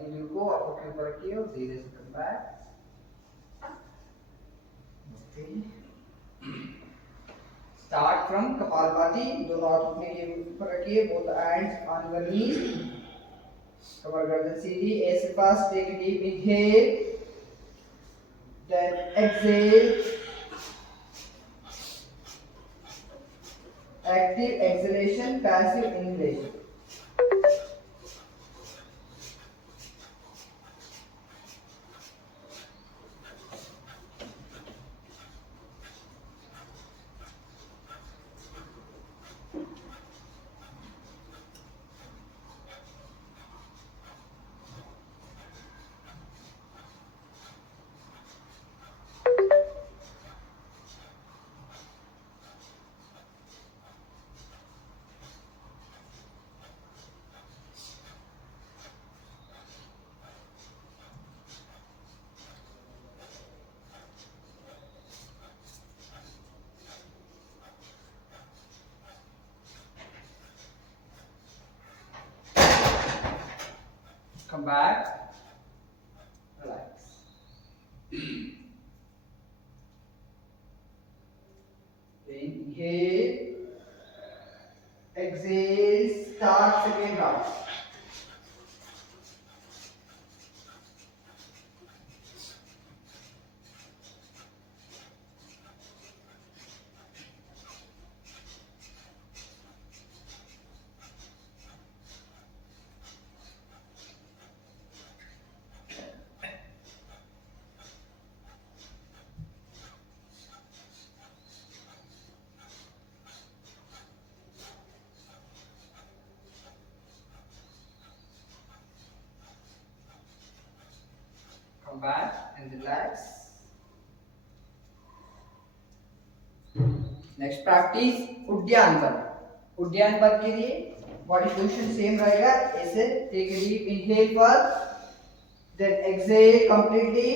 Continue को आप अपने ऊपर रखिए और धीरे से come back. Start from Kapalbhati, दोनों हाथ अपने ऊपर रखिए, both hands on your knees, कमर गर्दन सीधी, ऐसे fast, take a deep inhale, then exhale, active exhalation, passive inhalation. Come back, relax. Inhale, exhale, start second round. Come back and relax. Next practice उद्यान पद। उद्यान पद के लिए बॉडी पोजीशन सेम रहेगा, ऐसे take a deep inhale first, then exhale completely,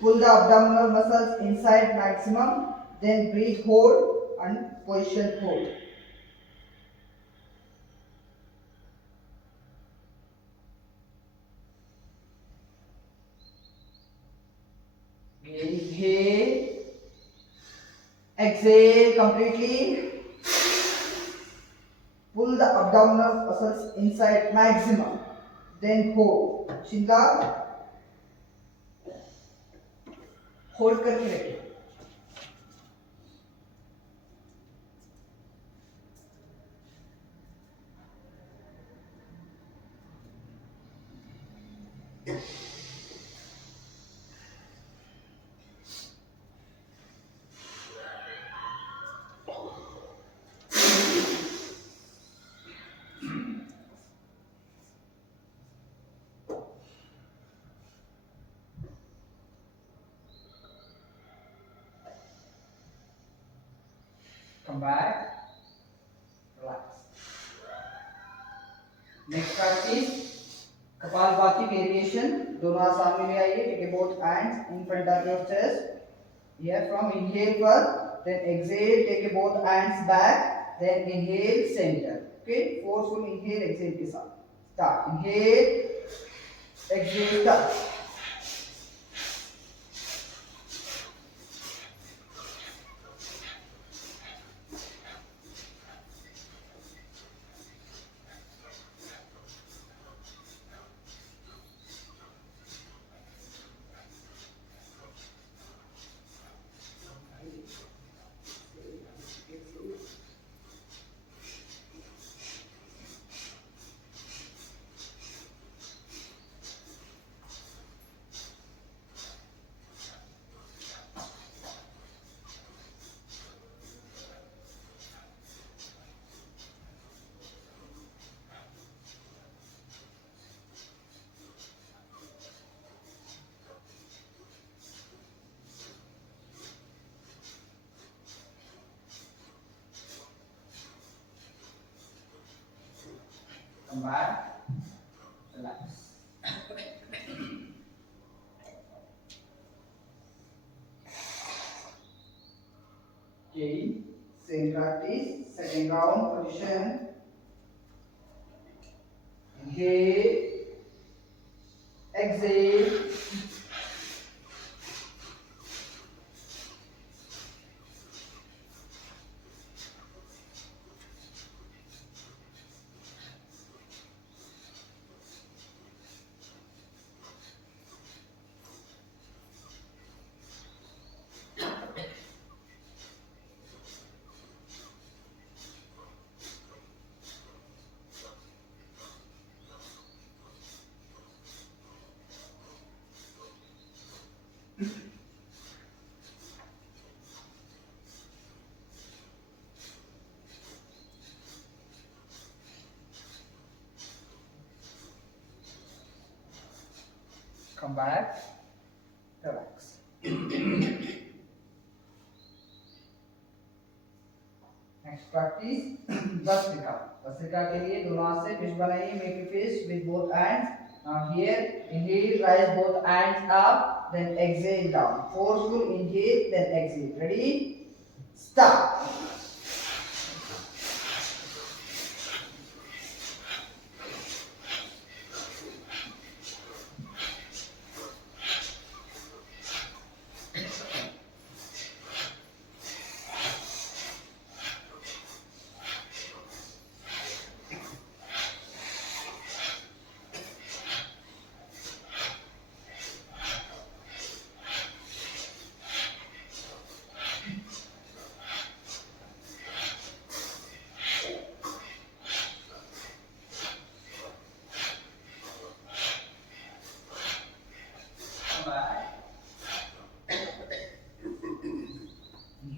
pull the abdominal muscles inside maximum, then breathe, hold and position hold. Inhale, exhale completely, pull the abdominal muscles inside maximum, then hold. शिंगा hold करके रखिए। Come back, relax. Next practice Kapalbhati variation. दोनों हाथ सामने ले आइए, take both hands in front of your chest. Here from inhale first, then exhale, take both hands back, then inhale center. Okay, forceful inhale, exhale के साथ. Start. Inhale, exhale, start. Come back, relax. Okay, same practice, second round position. Inhale, exhale. Come back, relax. Next practice bhastrika. Bhastrika के लिए दोनों हाथ से fish बनाइए, make a fish with both hands. Now here inhale, raise both hands up, then exhale down. Forceful inhale, then exhale. Ready? Start.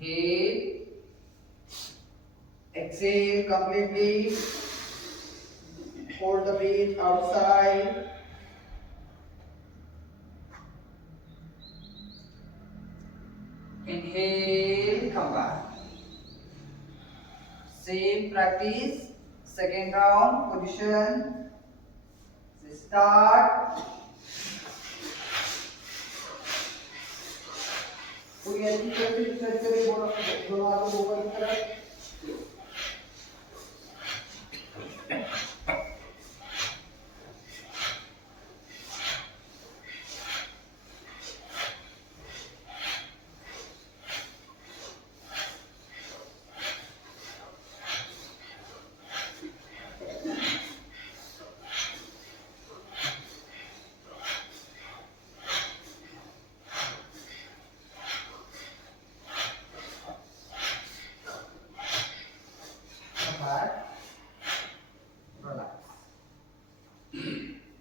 Inhale, exhale completely, hold the breath outside. Inhale, come back. Same practice, second round, position, start. पूरी अच्छी तरह से stretch करें दोनों हाथों को ऊपर की तरफ।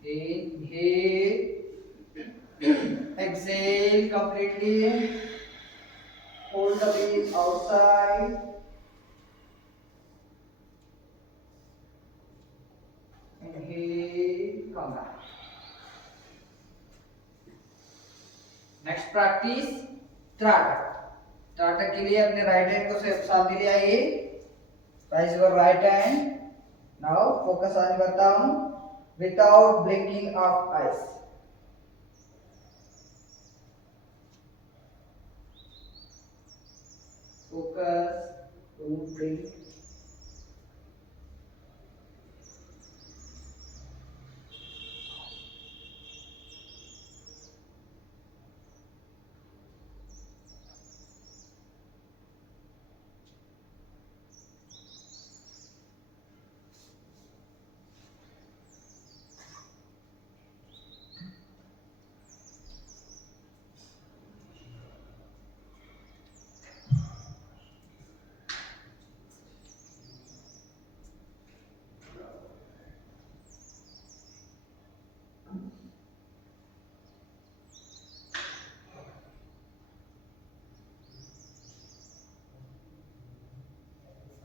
Inhale, exhale completely, hold the breath outside. Inhale, come back. Next practice, Tirtak. tirtak के लिए अपने राइट हैंड को सामने ले आइए. Raise your right hand. Now focus on your thumb without blinking of eyes. Focus, don't blink.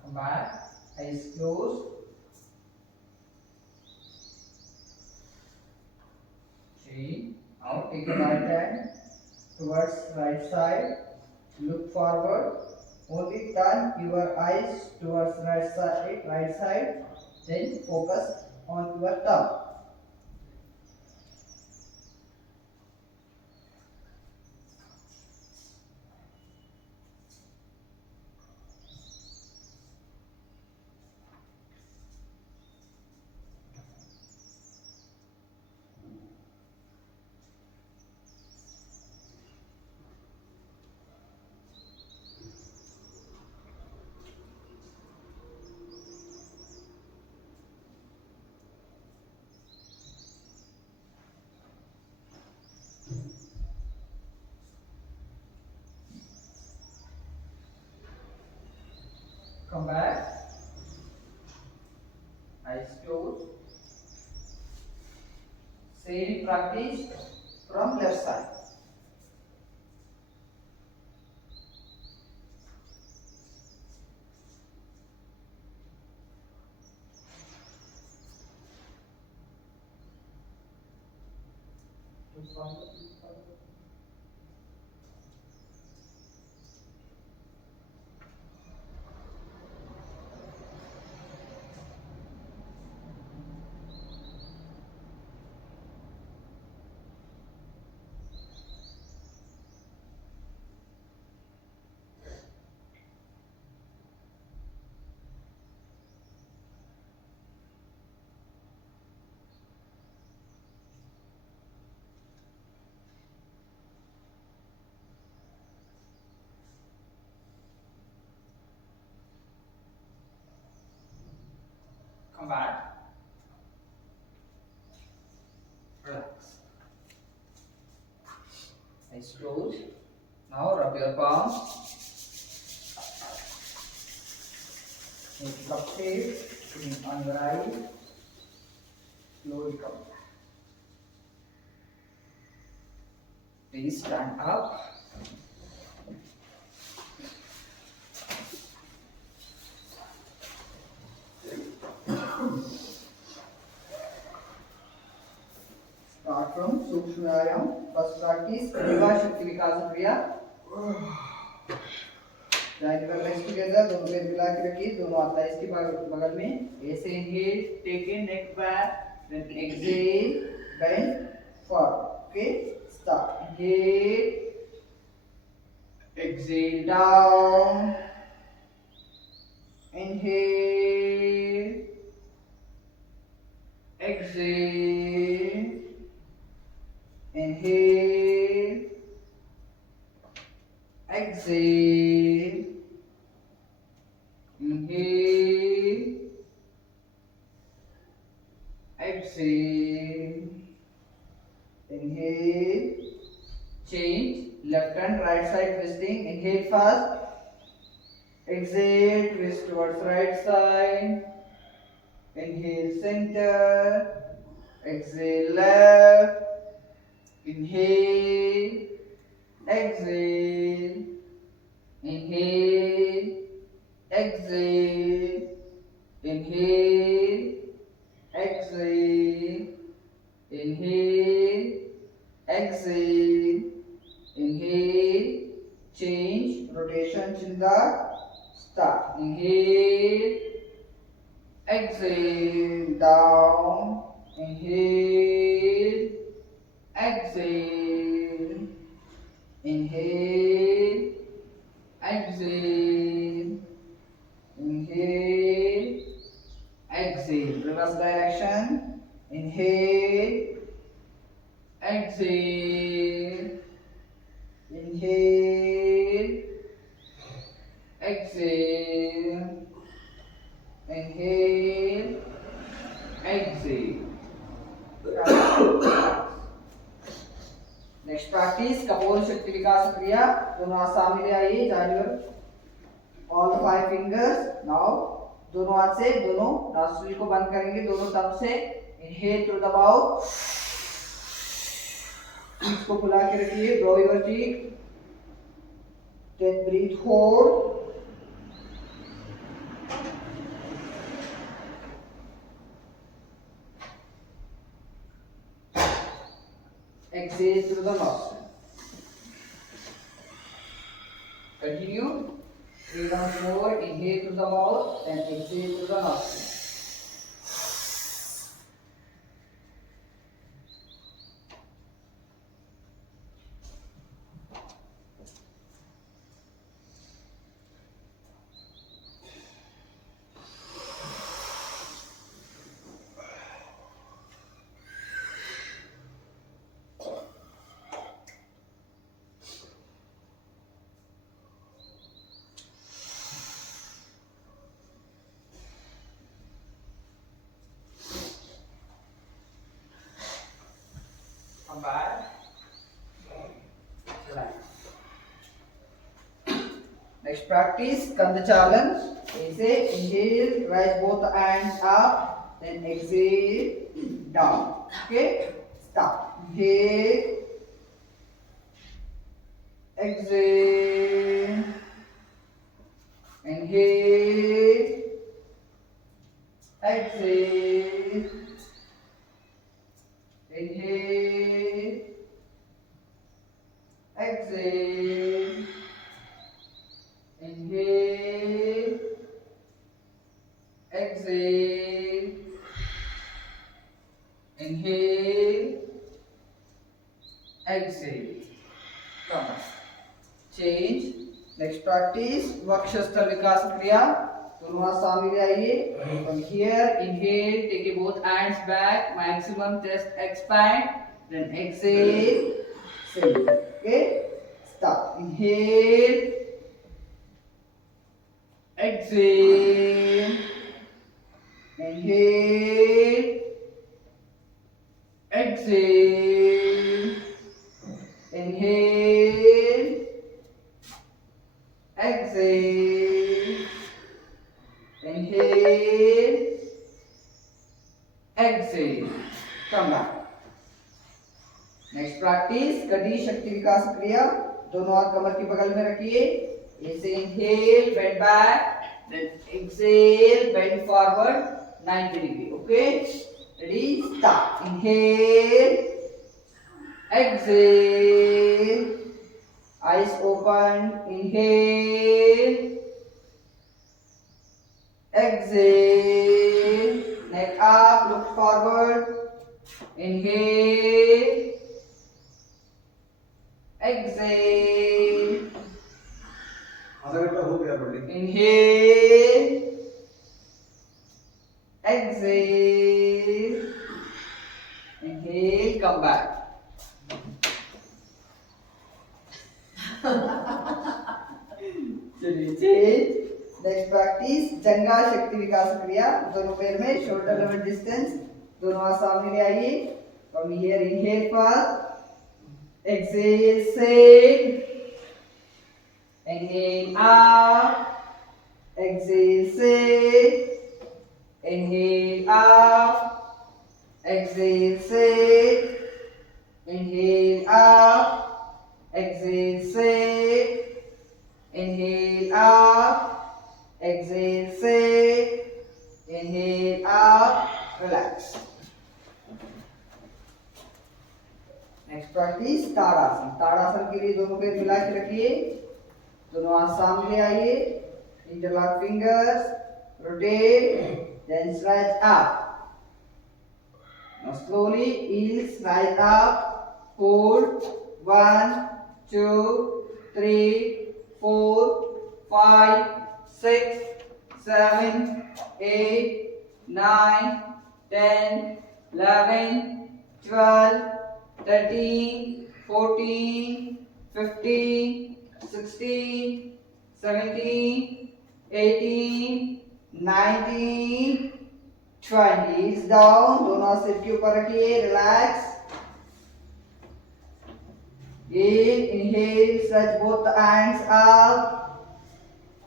Come back, eyes closed. See, now take the right hand towards right side. Look forward. Only turn your eyes towards right side. Then focus on your thumb. Come back. Eyes closed. Same practice from left side. Come back. Relax. Eyes closed. Now rub your palm. Make cup shape on your eye. Slowly come back. Please stand up. Start from Sukshma Vyayam. First practice Kriya Shakti Vikasa Kriya. Triangle legs together, दोनों पैर मिला के रखिए, दोनों हाथ लाइस के बगल में. ऐसे inhale, take in neck back, then exhale, bend forward. Okay, start. Inhale, exhale down. Inhale, exhale. Inhale, exhale. Inhale, exhale. Inhale, change left hand right side twisting. Inhale fast, exhale, twist towards right side. Inhale center, exhale left. Inhale, exhale. Inhale, exhale. Inhale, exhale. Inhale, exhale. Inhale, change, rotation chinda, start. Inhale, exhale, down. Inhale, exhale. Inhale, exhale. Inhale, exhale. Reverse direction. Inhale, exhale. Inhale, exhale. Inhale, exhale. Next practice Kapol Shakti Vikasa Kriya. दोनों हाथ सामने ले आइए. Join your all 5 fingers. Now दोनों हाथ से दोनों nostril को बंद करेंगे. दोनों टंग से inhale through the mouth. cheeks को खुला के रखिए. Blow your cheek. Then breathe hold. Exhale through the nostril. Continue. 3 rounds more. Inhale through the mouth and exhale through the nostril. Come back. Relax. Next practice Kandachalan. Say inhale, rise both hands up, then exhale down. Okay, stop. Inhale, exhale, inhale, exhale, inhale, exhale, inhale, exhale, inhale, exhale. Come on. Change. Next practice Vakshasthal Vikas Kriya. दोनों हाथ सामने ले आइए. From here, inhale, take both hands back, maximum chest expand, then exhale, sink. Okay, stop. Inhale, exhale, inhale, exhale, inhale, exhale, inhale, exhale. Come back. Next practice कटी शक्ति विकास क्रिया. दोनों हाथ कमर की बगल में रखिए. ऐसे inhale, bend back, then exhale, bend forward 90 degree. Okay, ready? Start. Inhale, exhale, eyes open. Inhale, exhale, neck up, look forward. Inhale, exhale, आधा घंटा हो गया बड़ी. inhale, exhale, inhale, come back. चलिए change. Next practice जंगा शक्ति विकास क्रिया. दोनों पैर में shoulder level distance. दोनों हाथ सामने ले आइए. From here inhale first, exhale sink, inhale up, exhale sink, inhale up, exhale sink, inhale up, exhale sink, inhale up, exhale sink, inhale up, relax. Next practice Tadasana. Tadasana के लिए दोनों पैर मिला के रखिए. दोनों हाथ सामने आइए. Interlock fingers, rotate, then stretch up. Now slowly heels rise up, hold 1 2 3 4 5 6 7 8 9 10 11 12 13, 14, 15, 16, 17, 18, 19, 20. It's down. दोनों सिर के ऊपर रखिए. Relax. Inhale, stretch both the hands up.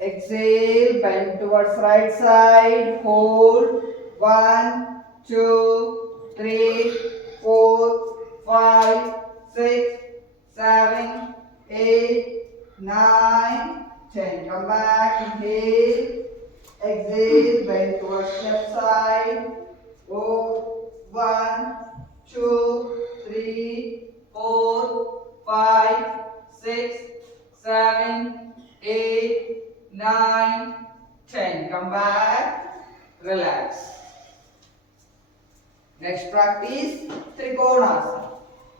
Exhale, bend towards right side. Hold. 1, 2, 3, 4, 5, 6, 7, 8, 9, 10. Come back. Inhale, exhale, bend towards left side. Go. 1, 2, 3, 4, 5, 6, 7, 8, 9, 10. Come back. Relax. Next practice trikonasana.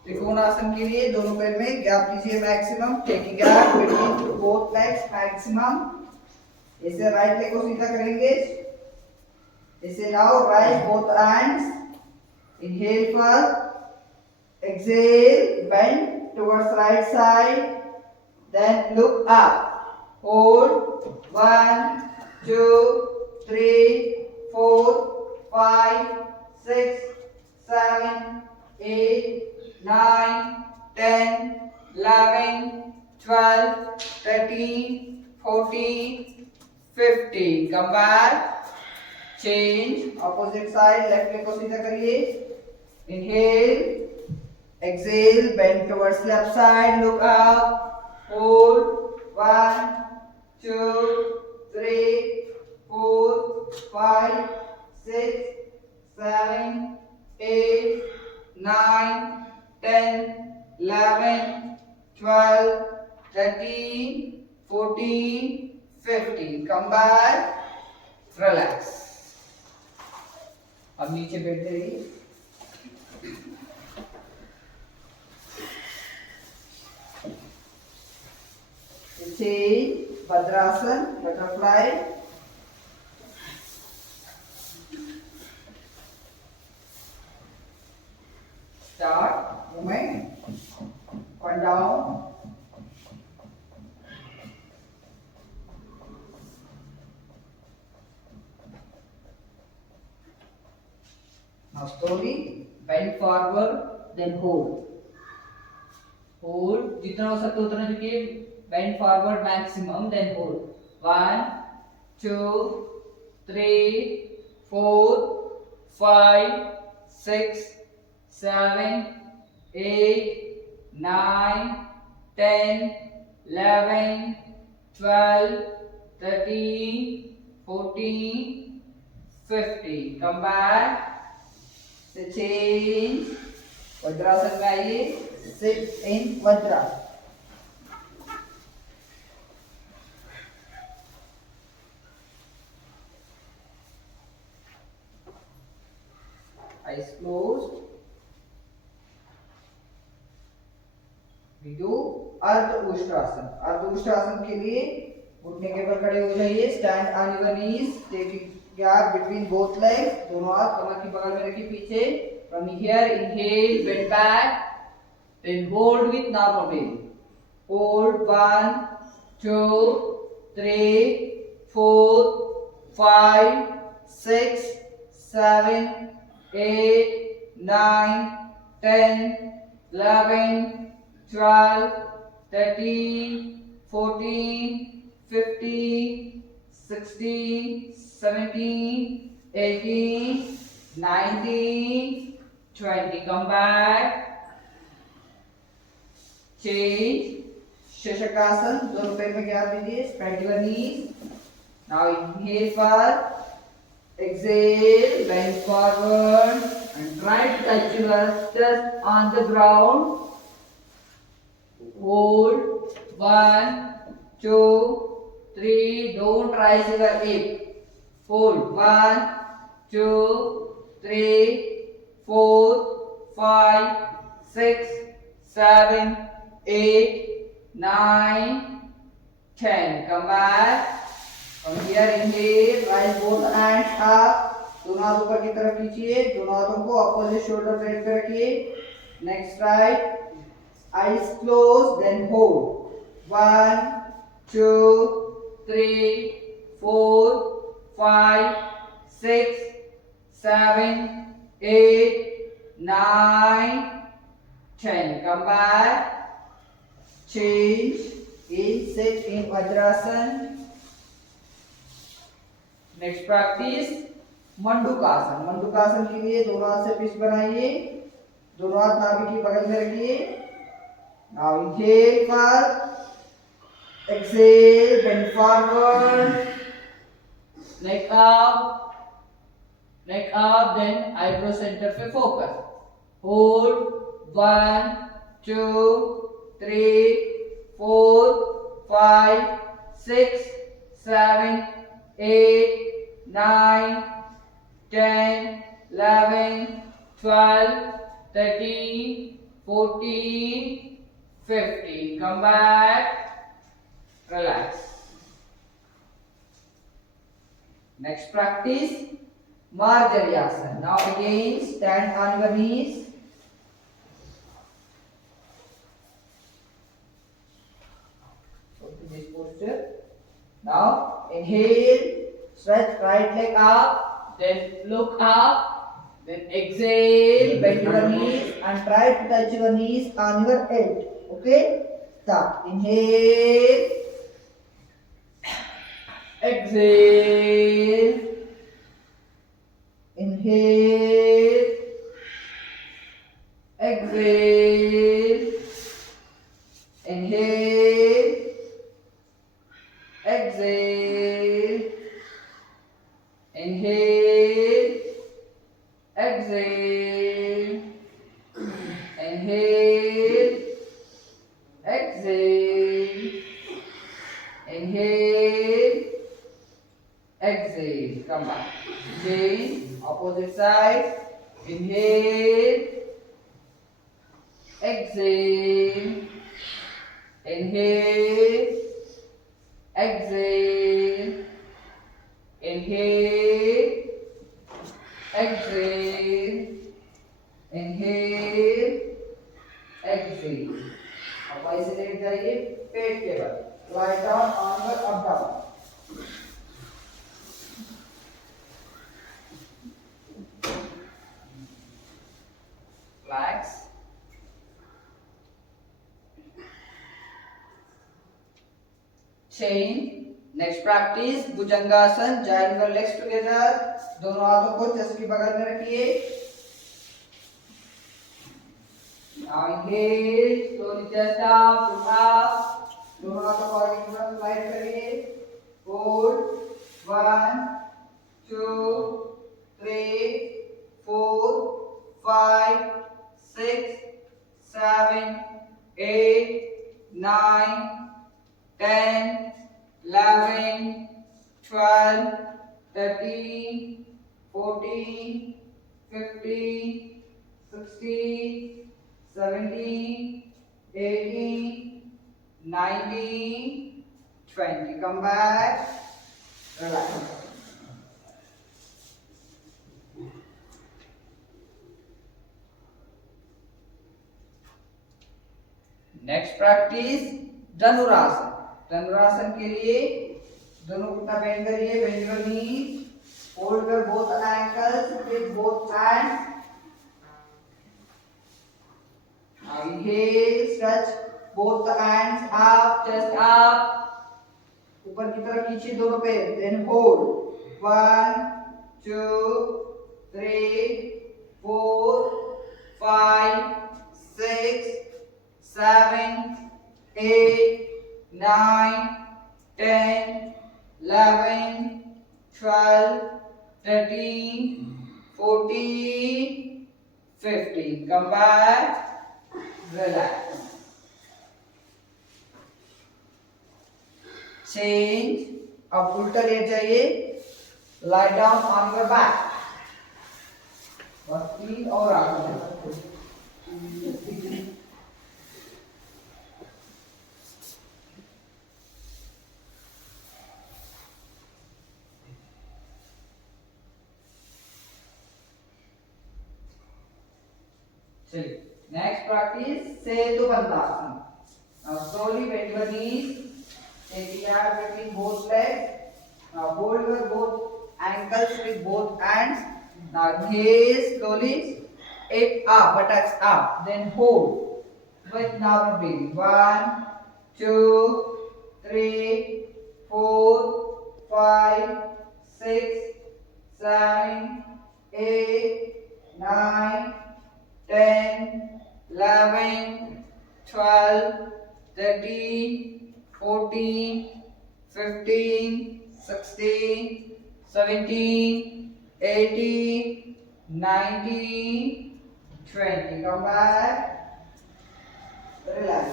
Trikonasana के लिए दोनों पैर में गैप लीजिए maximum. Taking gap between both legs maximum. इसे right leg को सीधा करेंगे. इसे now rise both hands. Inhale first, exhale, bend towards right side, then look up. Hold 1 2 3 4 5 6 7 8 9 10 11 12 13 40, 50. Come back. Change. Opposite side. Left leg को सीधा करिए. Inhale. Exhale. Bend towards left side. Look up. Hold. 1, 2, 3, 4, 5, 6, 7, 8, 9, 10, 11, 12, 13, 14, 15. Come back. Relax. अब नीचे बैठ जाइए. Change. Bhadrasan, butterfly. Start movement. One down. Now slowly bend forward, then hold. Hold. जितना हो सकता है उतना झुकिए. Bend forward maximum, then hold. 1, 2, 3, 4, 5, 6, 7, 8, 9, 10, 11, 12, 13, 14, 15. Come back. So change. Vajrasan में आइए. Sit in Vajra. Eyes closed. We do अर्ध उष्ट्रासन. अर्ध उष्ट्रासन के लिए घुटने के बल खड़े हो जाइए. Stand on your knees. Take gap between both legs. दोनों हाथ कमर की बगल में रखिए पीछे. From here, inhale, bend back. Then hold with normal breathing. Hold 1, 2, 3, 4, 5, 6, 7, 8, 9, 10, 11, 12, 13, 14, 15, 16, 17, 18, 19, 20. Come back. Change. Shashakasan. दोनों पैर में गैप दीजिए. Spread your knees. Now inhale first. Exhale. Bend forward and try to touch your chest on the ground. Hold. 1, 2, 3. Don't rise your hip. Hold. 1, 2, 3, 4, 5, 6, 7, 8, 9, 10. Come back. From here, inhale. Rise both hands up. दोनों हाथ ऊपर की तरफ खींचिए. दोनों हाथों को opposite shoulder blade पे रखिए. Next right. Eyes closed. Then hold. 1, 2, 3, 4, 5, 6, 7, 8, 9, 10. Come back. Change. In sit in Vajrasan. Next practice मंडूकासन. मंडूकासन के लिए दोनों हाथ से फिश बनाइए. दोनों हाथ नाभि की बगल में रखिए. Now inhale first. Exhale. Bend forward. Neck up. Neck up. Then eyebrow center पे focus. Hold. 1, 2, 3, 4, 5, 6, 7, 8, 9, 10, 11, 12, 13, 14, 15. Come back. Relax. Next practice Marjaryasan. Now again stand on your knees. This posture. Now inhale, stretch right leg up, then look up, then exhale, bend your knees and try to touch your knees on your head. Okay? Start. Inhale, exhale, inhale, exhale, inhale, exhale, inhale, exhale, inhale, exhale, inhale, exhale. Come back. Change. Opposite side. Inhale, exhale, inhale, exhale, inhale, exhale, inhale, exhale. अब ऐसे late जाइए पेट के बल, lie down on the abdomen. Relax. Chain. Next practice bhujangasana. Join your legs together. दोनों हाथों को chest की बगल में रखिए. Now inhale, slowly chest up, look up. दोनों हाथों को आगे की तरफ स्लाइड करिए. Hold. 1, 2, 3, 4, 5, 6, 7, 8, 9, 10, 11, 12, 13, 14, 15, 16, 17, 18, 19, 20. Come back. Relax. Next practice धनुरासन. धनुरासन के लिए दोनों घुटना बेंड करिए. Bend your knees. Hold your both ankles with both hands. Now inhale, stretch both hands up, chest up. ऊपर की तरफ खींचिए दोनों पैर. Then hold. 1, 2, 3, 4, 5, 6, 7, 8, 9, 10, 11, 12, 13, 14, 15. Come back. Relax. Change. अब उल्टा लेट जाइए. Lie down on your back. बस 3 और आगे. चलिए. Next practice Setu bandhasana. Now slowly bend your knees. Take the air between both legs. Now hold your both ankles with both hands. Now gaze slowly. It up, buttocks up. Then hold with normal breathing. 1, 2, 3, 4, 5, 6, 7, 8, 9, 10, 11, 12, 13, 14, 15, 16, 17, 18, 19, 20. Come back. Relax.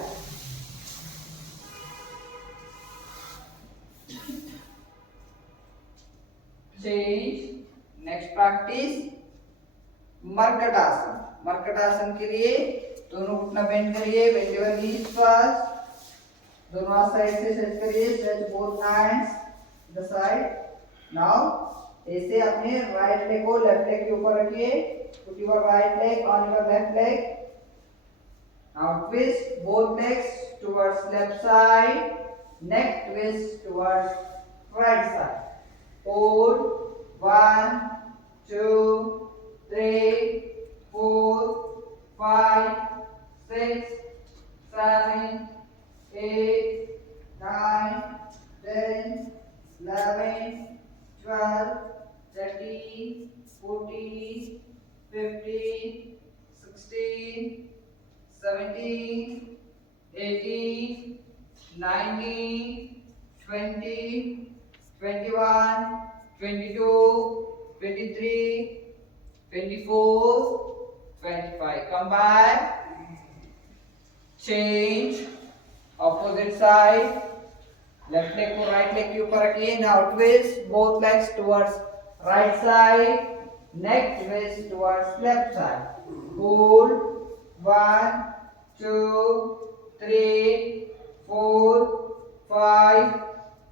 Change. Next practice मर्कटासन. मर्कटासन के लिए दोनों घुटना bend करिए. Bend your knees first. दोनों हाथ side से stretch करिए. Stretch both hands the side. Now ऐसे अपने राइट लेग को लेफ्ट लेग के ऊपर रखिए. Put your right leg on your left leg. Now twist both legs towards left side. Neck twist towards right side. Hold. 1, 2, 3, 4, 5, 6, 7, 8, 9, 10, 11, 18, 19, 20, 21, 22, 23, 24, 25. Come back. Change. Opposite side. Left leg को right leg के ऊपर रखिए. Now twist both legs towards right side. Neck twist towards left side. Hold. 1, 2, 3, 4, 5,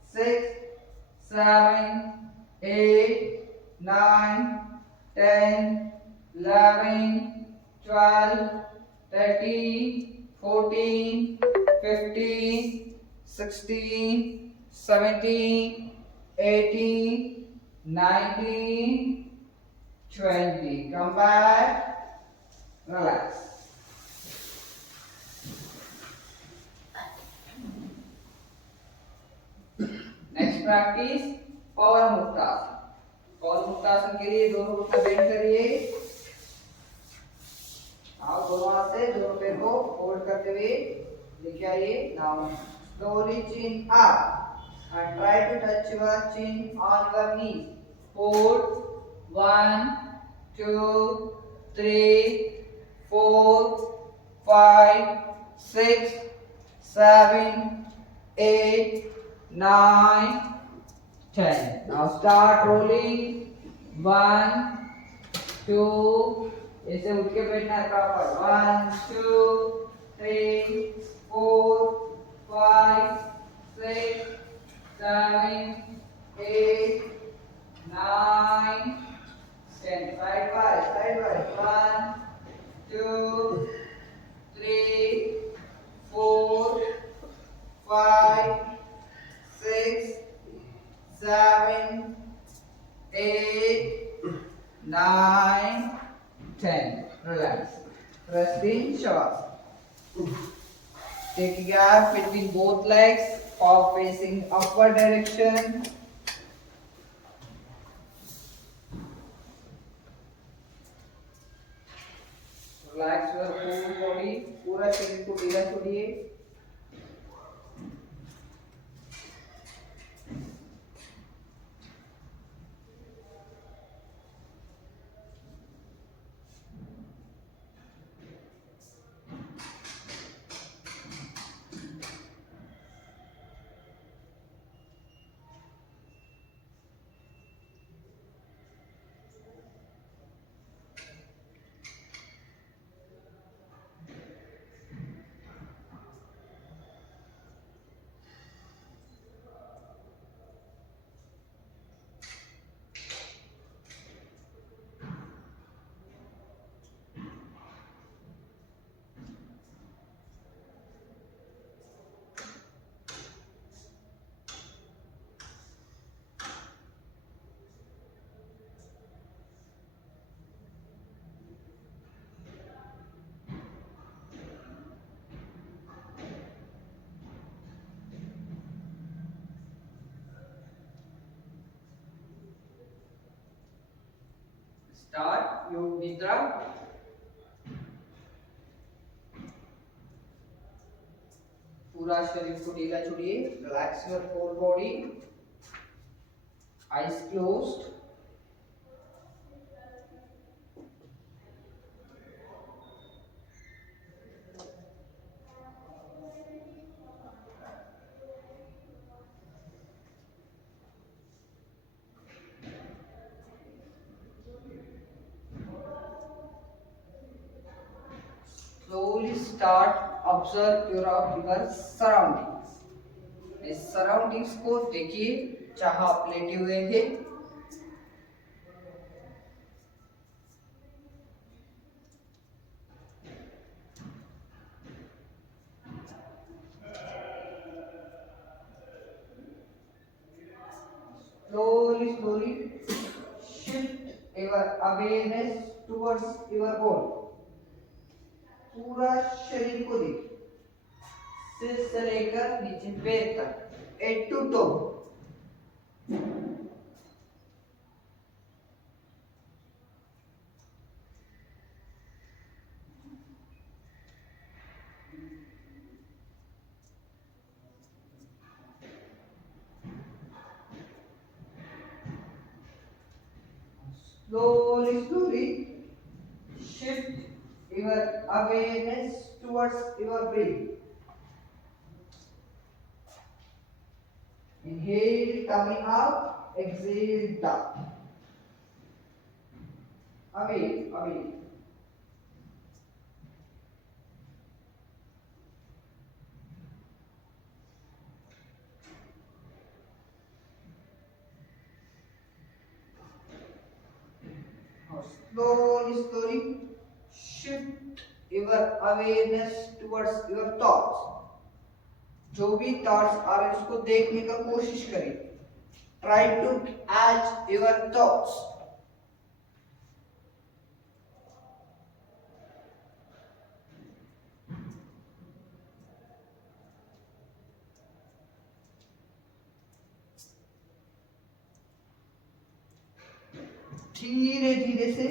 6, 7, 8, 9, 10, 11, 12, 13, 14, 15, 16, 17, 18, 19, 20. Come back. Relax. Next practice Pavan Muktasana. Pavan Muktasana के लिए दोनों घुटने bend करिए. आओ दोनों हाथ से दोनों पैर को फोल्ड करते हुए लेके आइए. Now slowly chin up and try to touch your chin on your knees. Hold. 1, 2, 3, 4, 5, 6, 7, 8, 9, 10. Now start rolling. 1, 2. ऐसे उठ के बैठना है proper. 1, 2, 3, 4, 5, 6, 7, 8, 9, 10. Side by side. 1, 2, 3, 4, 5, 6, 7, 8, 9, 10. Relax. Rest in shavasana. Take a gap between both legs, paw facing upward direction. Relax your whole body. पूरा शरीर को ढीला छोड़िए. Start Yog Nidra. पूरा शरीर को ढीला छोड़िए. Relax your whole body. Eyes closed. Slowly start observe your surroundings. इस surroundings को देखिए. चाहे आप लेटे हुए हैं. Slowly shift your awareness towards your body. पूरा शरीर को देखिए. सिर से लेकर नीचे पैर तक. head to toe. slowly shift your awareness towards your breath. Inhale, coming up, exhale, down. Away. Now slowly shift your awareness towards your thoughts. जो भी थॉट्स आ रहे हैं उसको देखने का कोशिश करें. Try to catch your thoughts. धीरे से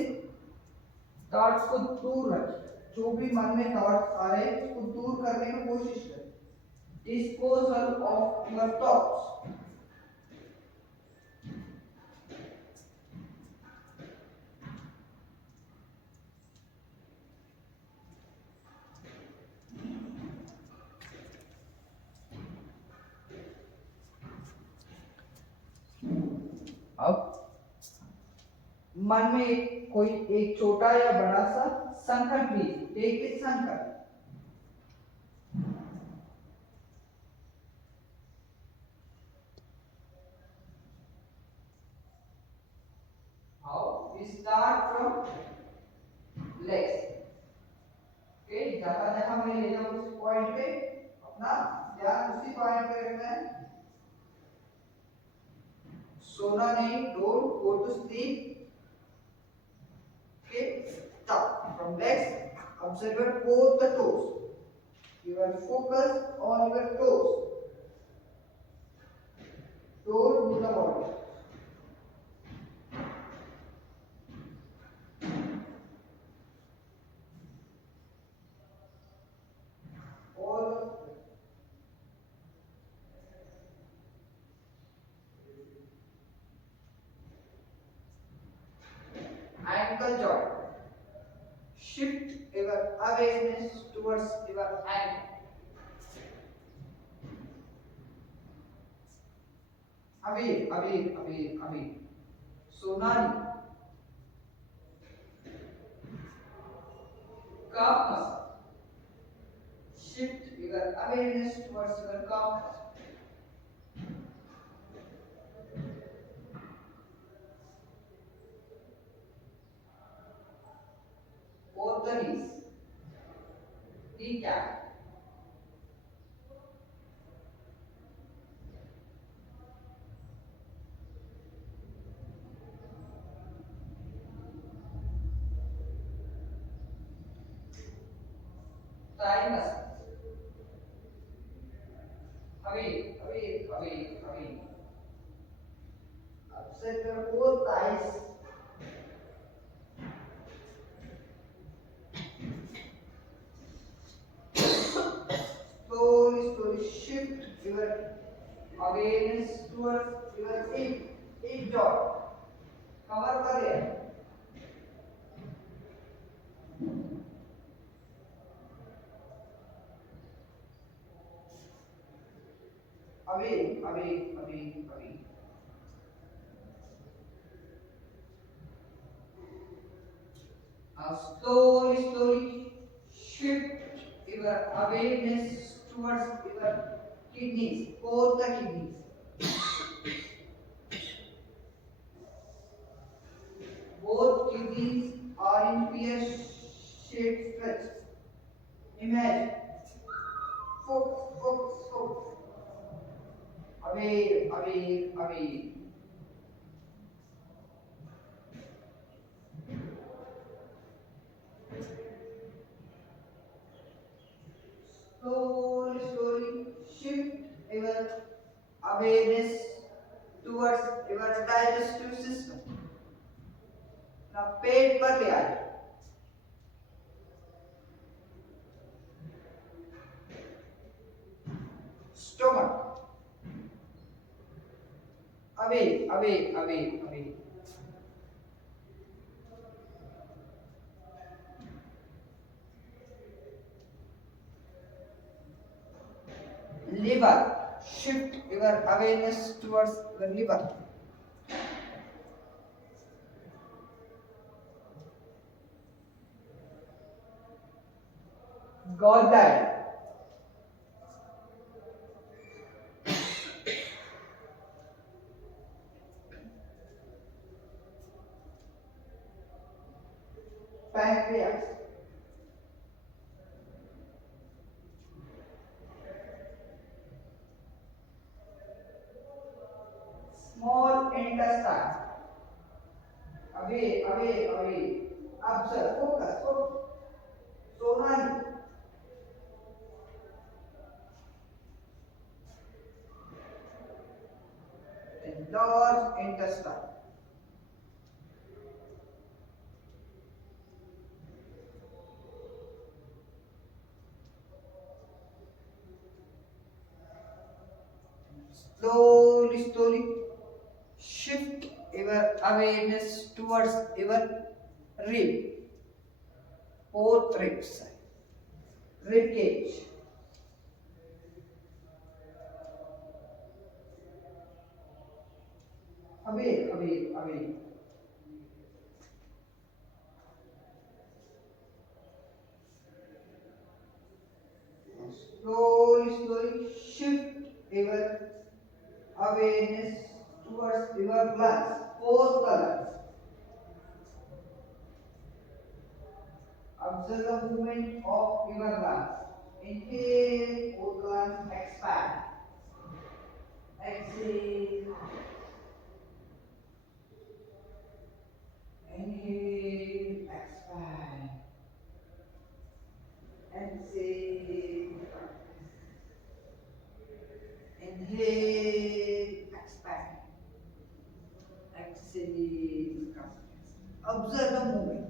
थॉट्स को दूर रखें. जो भी मन में थॉट्स आ रहे हैं उसको दूर करने की कोशिश करें. Disposal of your thoughts. अब मन में कोई एक छोटा या बड़ा सा संकट भी. टेक इट संकट. How? We start from legs. Okay, जहां मैं ले जाऊं उस पॉइंट पे अपना ध्यान उसी पॉइंट पे रखना है. सोना नहीं. Don't go to sleep. Okay, start from legs. Observe both the toes. You are focused on your toes. Don't move the body. All ankle joint. Shift your awareness towards your ankle. Away. Sonali. Calf muscle. Shift your awareness towards your calf muscle. Both the knees. Kneecap. Thigh muscles. Away. Upset your both thighs. Slowly shift your awareness towards your hip joint. कमर पर है. Away. Now slowly shift your awareness towards your kidneys, both the kidneys. Both kidneys are in pear-shaped stretch. Imagine. Focus. Away. Slowly shift your awareness towards your digestive system. Now पेट पर ले आए. Stomach. Away. liver. Shift your awareness towards the liver. Gallbladder. Pancreas. Small intestine. Away, away, away. Observe, focus, focus. Sonali. Then large intestine. Slowly, slowly shift your awareness towards your rib, both ribs, rib cage. Away, away, away. Slowly, slowly shift your awareness towards your glands, both colors. Observe the movement of your glands. Inhale, both glands expand. Exhale. Inhale, expand. Exhale. Inhale, expand. Exhale. Observe the movement.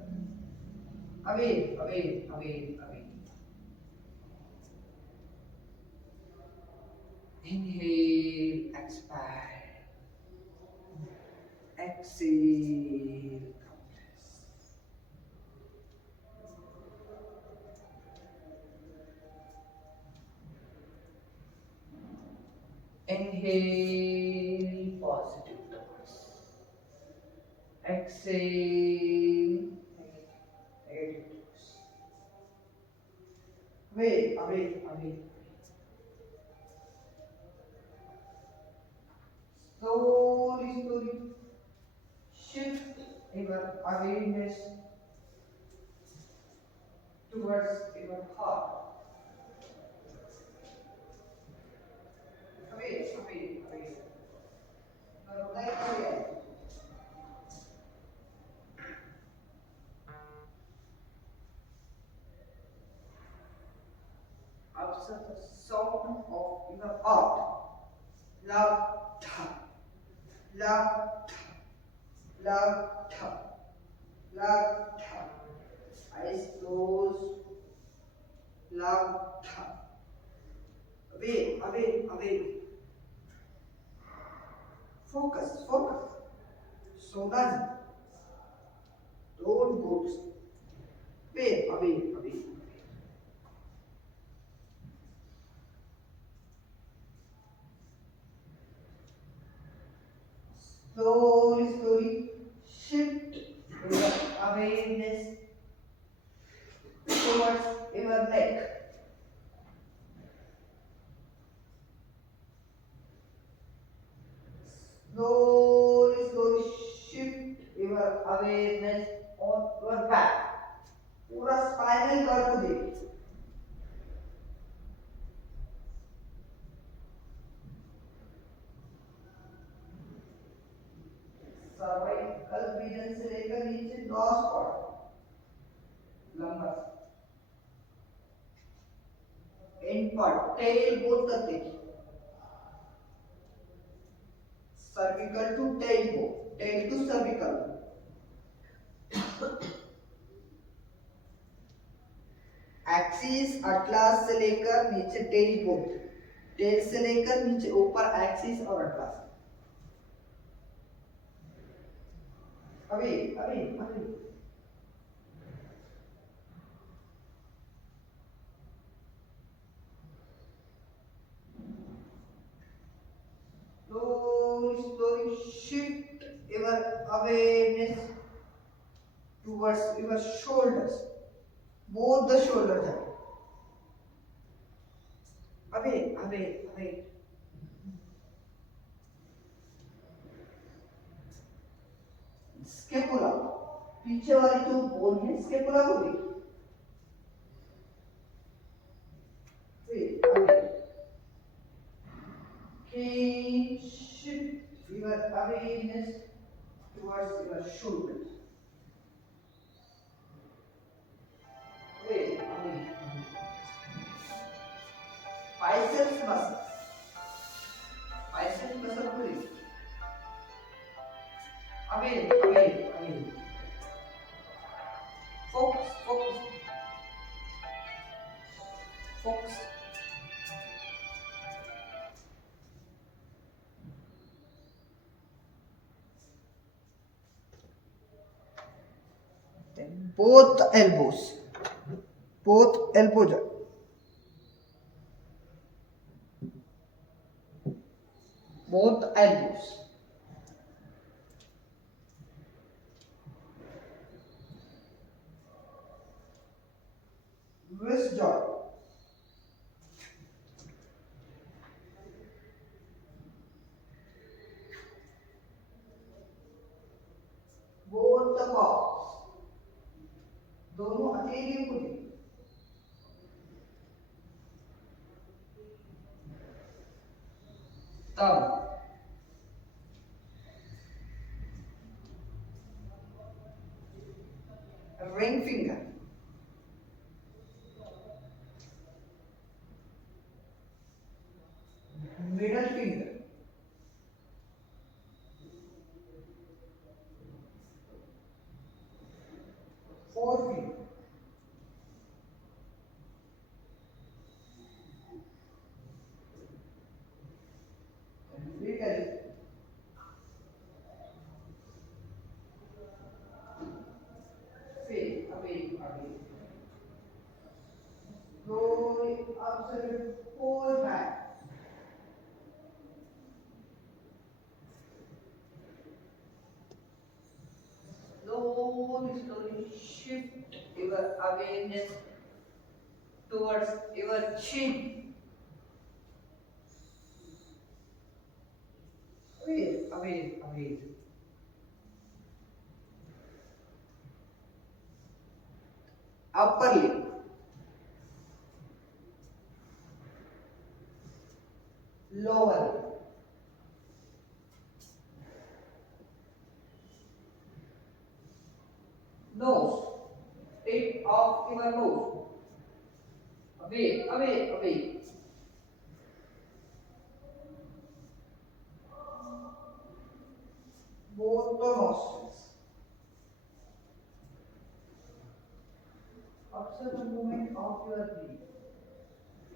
Away, away, away, away. Inhale, expand. Exhale, compress. Inhale, positive thoughts. Exhale, negative thoughts. Away, away, away. Slowly, slowly shift your awareness towards your heart. Away, away, away. Now, right here. Observe the sound of your heart. Love, tha, love, tha, love, tha, love, tha. Eyes closed. Love, tha. Away, away, away. Focus, focus. So done. Don't go to sleep. Away, away, away. Slowly, slowly shift your awareness towards your neck. Slowly, slowly shift your awareness on your back. पूरा spinal curve को देखिए. Cervical region से लेकर नीचे lowest point लंबा end part tail both तक देखिए. Cervical to tail को, tail to cervical. Axis atlas से लेकर नीचे टेल को, टेल से लेकर नीचे ऊपर एक्सिस और अटलास. अभी अभी अभी your shoulders. Both the shoulders are away, away, away. Scapula. पीछे वाली जो बोन है स्केपुला को देखिए. Away. Okay, shift your awareness towards your shoulders. Away, away. Biceps muscle. Biceps muscle को देखिए. Away, away, away. Focus, focus. Focus. Then both elbows. Both elbow joint. Both elbows. Wrist joint. Both the palms. दोनों हथेलियों को देखिए. Thumb. Ring finger. Middle finger. Forefinger. Big elbow. Away, away, away. Slowly observe whole hand. Slowly shift your awareness towards your chin. Away, away, away. Upper lip. Lower lip. Nose. Tip of your nose. Away, away, away. Both the nostrils. Observe the movement of your breath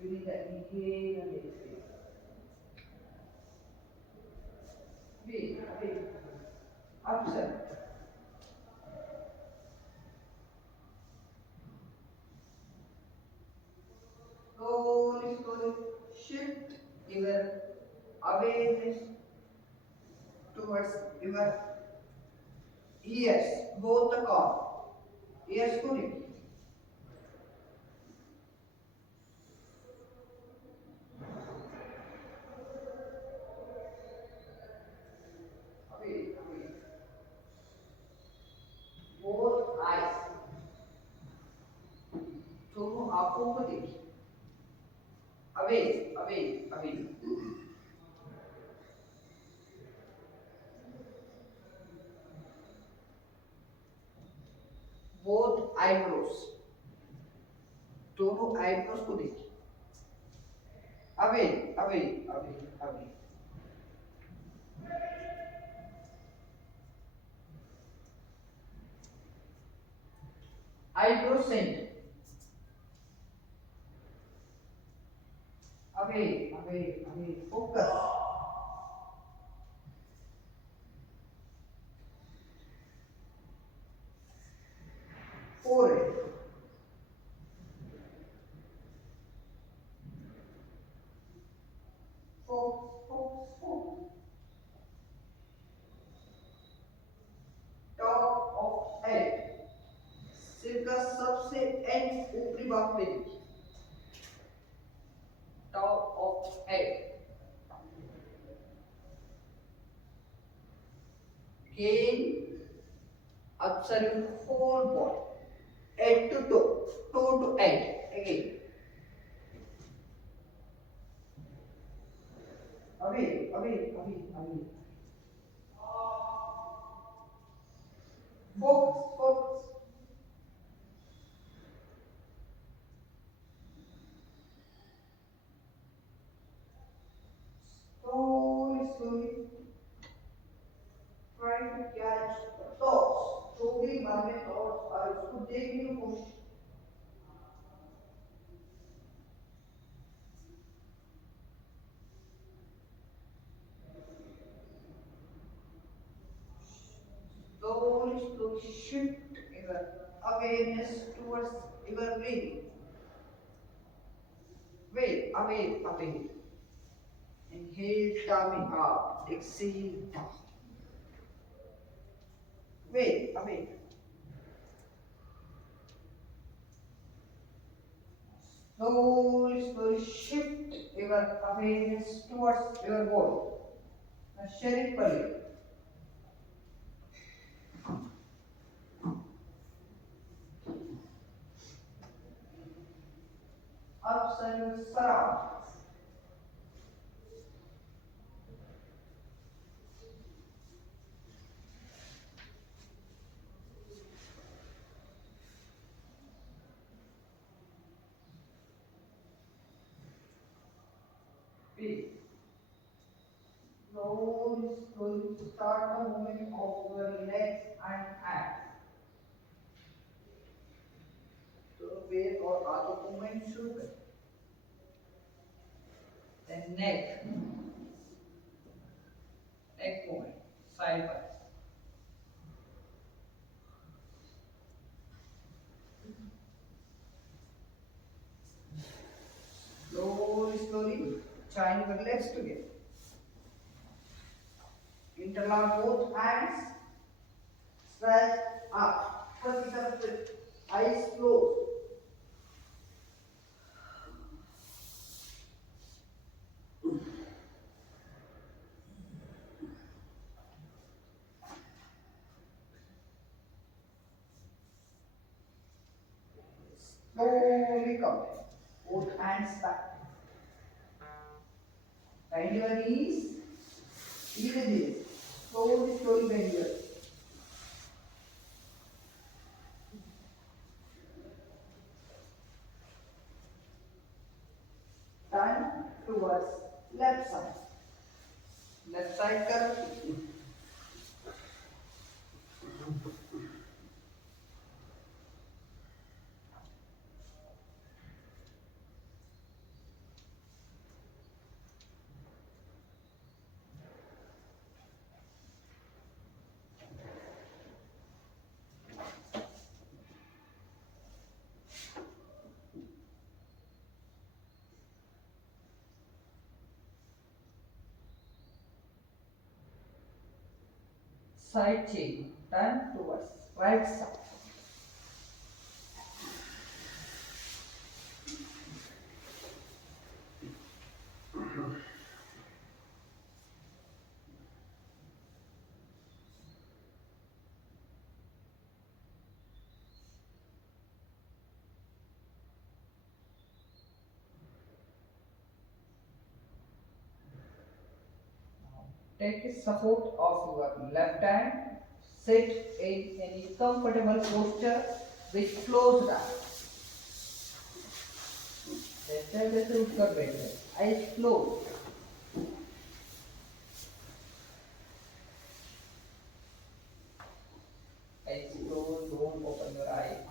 during the inhale and exhale. Away, away. Observe. Slowly, slowly shift your awareness towards your ears, both the corn. Ears को देखिए. Away, away. Both eyes. दोनों आंखों को देखिए. Away, away, away. Both eyebrows. दोनों eyebrows को देखिए. Away, away, away, away. Eyebrow center. Away, away, away. Focus. Forehead. Top of head. Again, observe your whole body, head to toe, toe to head. Again. Away, away, away, away. Focus, focus. Slowly, slowly. Try to catch the thoughts. जो भी मन में thoughts आए उसको देखने की कोशिश. Slowly, slowly shift your awareness towards your breathing. Wait, away, away. Inhale, tummy up. Exhale, down. Wait, away. Slowly, slowly shift your awareness towards your body. Now, Sharif Pali. Observe your surroundings. Breathe. Slowly, slowly start the movement of your legs and hands. So, where or other movement should be. Then neck movement, side by side. Slowly, slowly join your legs together. Interlock both hands, stretch up, vertical flip, eyes closed. Slowly come back. Both hands back. Bend your knees. Even this. Slowly, slowly bend your knees. Turn towards left side. Left side karo. Side change. Turn towards right side. Take support of your left hand. Sit in any comfortable posture which flows down. जैसे उठ कर बैठ गए. Eyes closed. Eyes closed. Don't open your eyes.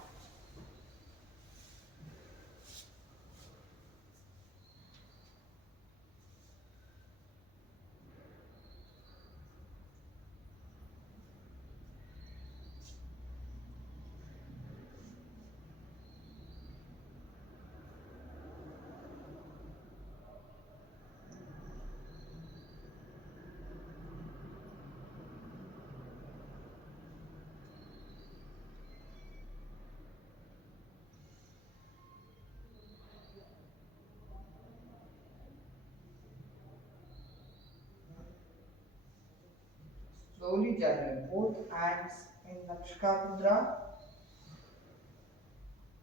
slowly join both hands in नमस्कार मुद्रा।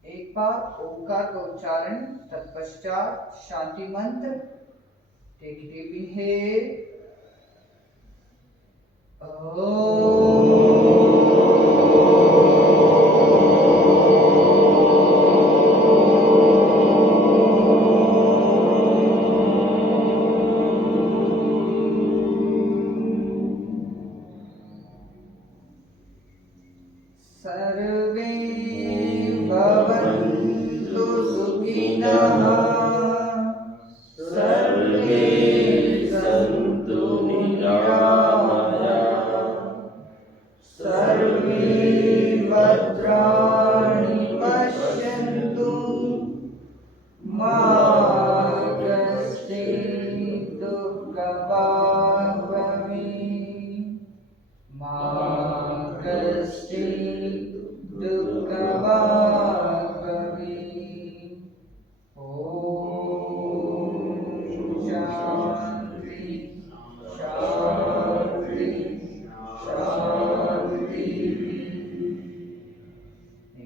एक बार ओंकार का उच्चारण, तत्पश्चात शांति मंत्र। Take it deep inhale. सर्वे भवन्तु सुखिनः, सर्वे सन्तु निरामयाः, सर्वे भद्राणि पश्यन्तु, मा कश्चित् दुःखभाग् भवेत्, मा कश्चित् दुःखभाग् भवेत्। ॐ शान्ति शान्ति शान्ति।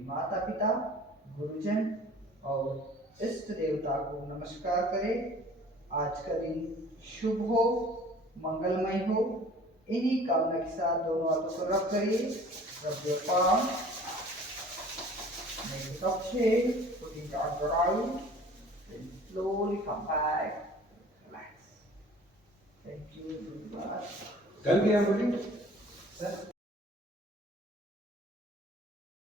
माता पिता, गुरुजन और इष्ट देवता को नमस्कार करें। आज का दिन शुभ हो, मंगलमय हो। इन्हीं कामना के साथ दोनों हाथों को रब करिए। Rub your palm, make it up shade, put it on your eye, then slowly come back, relax. Thank you, Guru Maharaj. कल क्या बोली Sir.